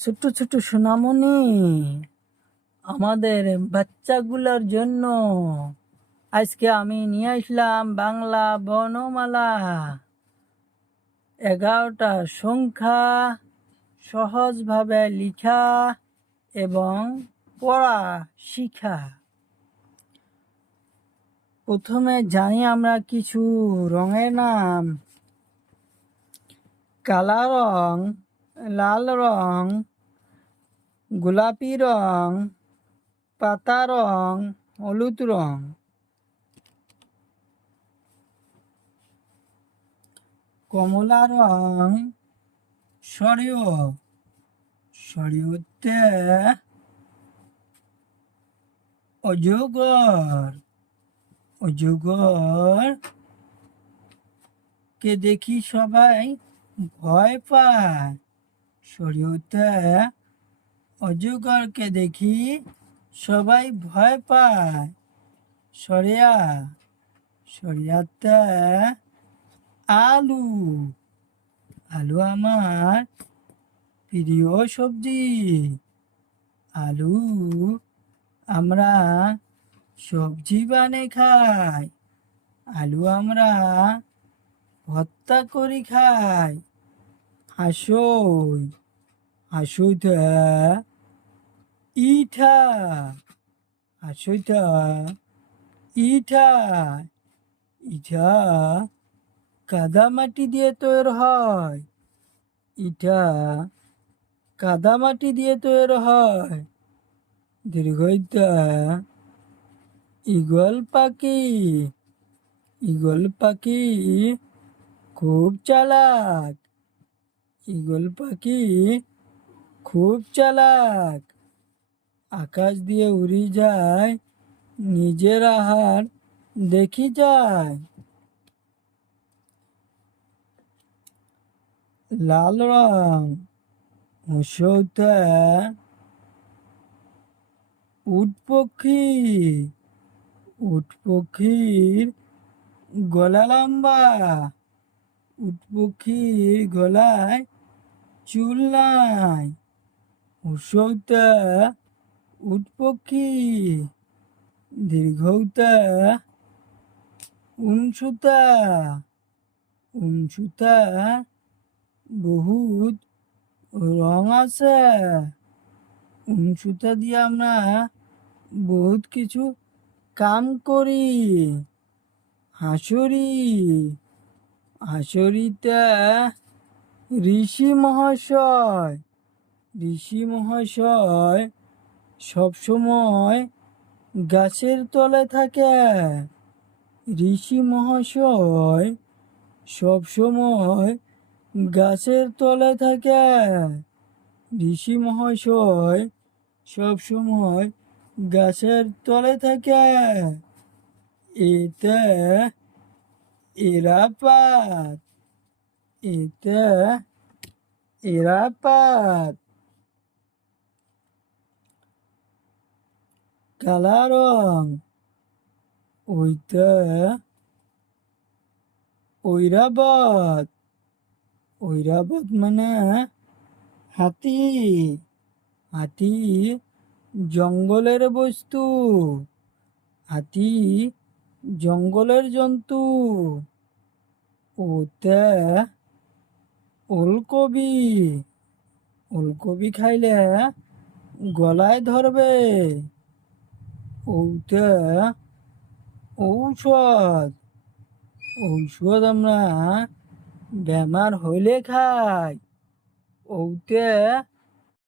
ছোট্ট ছোট্ট সোনামণি, আমাদের বাচ্চাগুলোর জন্য আজকে আমি নিয়ে আসলাম বাংলা বর্ণমালা। 11টা সংখ্যা সহজভাবে লিখা এবং পড়া শিখা। প্রথমে জানি আমরা কিছু রঙের নাম। কালা রং, লাল রং, গোলাপি রং, পাতা রং, হলুদ রং। কমলা রং, সরিয়, সরিয়তে অজগর, অজগর কে দেখি সবাই ভয় পায়। সরিয়তে অজগরকে দেখি সবাই ভয় পায়। সরিয়া, সরিয়াতে আলু, আলু আমার প্রিয় সবজি। আলু আমরা সবজি বানিয়ে খাই। আলু আমরা ভর্তা করে খাই। হাসুই, হাসুইতে ইটা, হাসুইতে ইটা, ইটা কাদামাটি দিয়ে তৈরি হয়। ইটা কাদামাটি দিয়ে তৈরি হয়। দীর্ঘইতে ঈগল পাখি, ঈগল পাখি খুব চালাক। ঈগল পাখি খুব চালাক। আকাশ দিয়ে উড়ে যায়, নিজের আহার দেখি যায়। লাল রং, হাসুইতে উট পাখি, উট পাখির গলা লম্বা। উট পাখির গলায় চুল নাই। হাসুইতে উট পাখি। দীর্ঘতে উনসুতা, উনসুতা বহুত রং আছে। উনসুতা দিয়ে আমরা বহুত কিছু কাম করি। হাসুরি, হাসুরিতে ঋষি মহাশয়, ঋষি মহাশয় সবসময় গাছের তলে থাকে। ঋষি মহাশয় সবসময় গাছের তলে থাকে। ঋষি মহাশয় সবসময় গাছের তলে থাকে। এতে এরাপাত, এতে এরাপাত। কালা রং, ওইতে ঐরাবত, ঐরাবত মানে হাতি। হাতি জঙ্গলের বস্তু। হাতি জঙ্গলের জন্তু। ওতে ওলকবি, ওলকবি খাইলে গলায় ধরবে। ওতে ঔষধ, ঔষধ আমরা বেমার হইলে খাই। ওতে